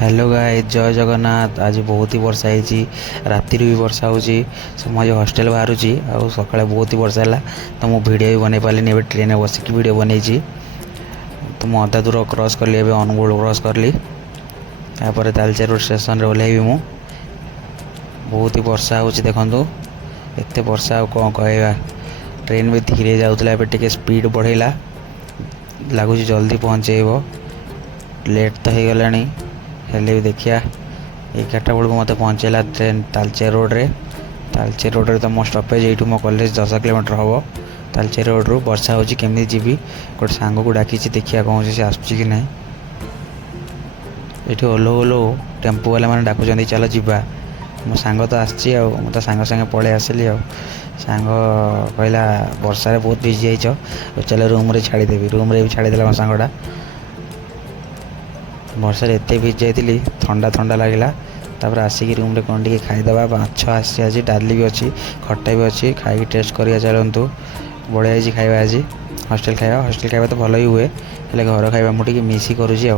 Hello guys, जय जगन्नाथ। आज बहुत ही वर्षा होती, राति भी वर्षा होची। मुझे हॉस्टेल बाहर सका बहुत ही वर्षा है, तो मुझे वीडियो भी बन पारे। ट्रेन में बसिक वीडियो बनई, तो मुझे अधा दूर क्रॉस कली, अनुगुल क्रॉस कली, तालचेर स्टेशन ओह्लैबी। मु बहुत ही वर्षा हो देखु, एत वर्षा कौन कह। ट्रेन भी धीरे जाऊला, टे स्पीड बढ़ेला, लगुच जल्दी पहुँचेब। लेट तो हो गला, हेले भी देखिया 11टा बेलू मत पहुँचेला ट्रेन तालचेर रोड रे तो मो स्टपेज ये मो कॉलेज 10 किलोमीटर हम। तालचेर रोड रू वर्षा हो केमी जी गोटे सांग को डाकी देखिया कौन से आसुची कि नहीं। ये ओलो ओलो टेम्पो वाला मैंने डाकुच चल जा। मो सांग तो आसी तो सांग सांगे पलि आसली। सांग कहला वर्षा बहुत भिजी जाइए, चल रूम रे छाड़देवी। रूम रे भी छाड़देला मो सांगटा। वर्षा एत भिज जाइली, ठंडा ठंडा लगला। तापर आसिक रूम रे कौन टे खाईदे। माछ आसी, डाली भी अच्छी, खट्टा भी अच्छी। खाई टेस्ट करिया चलतु। बढ़िया खाଇବା आज हॉस्टेल खाଇବା। हॉस्टेल खाଇବା तो भल ही हुए, हेल्ले घर खाଇବା मुझे मिस करुँची।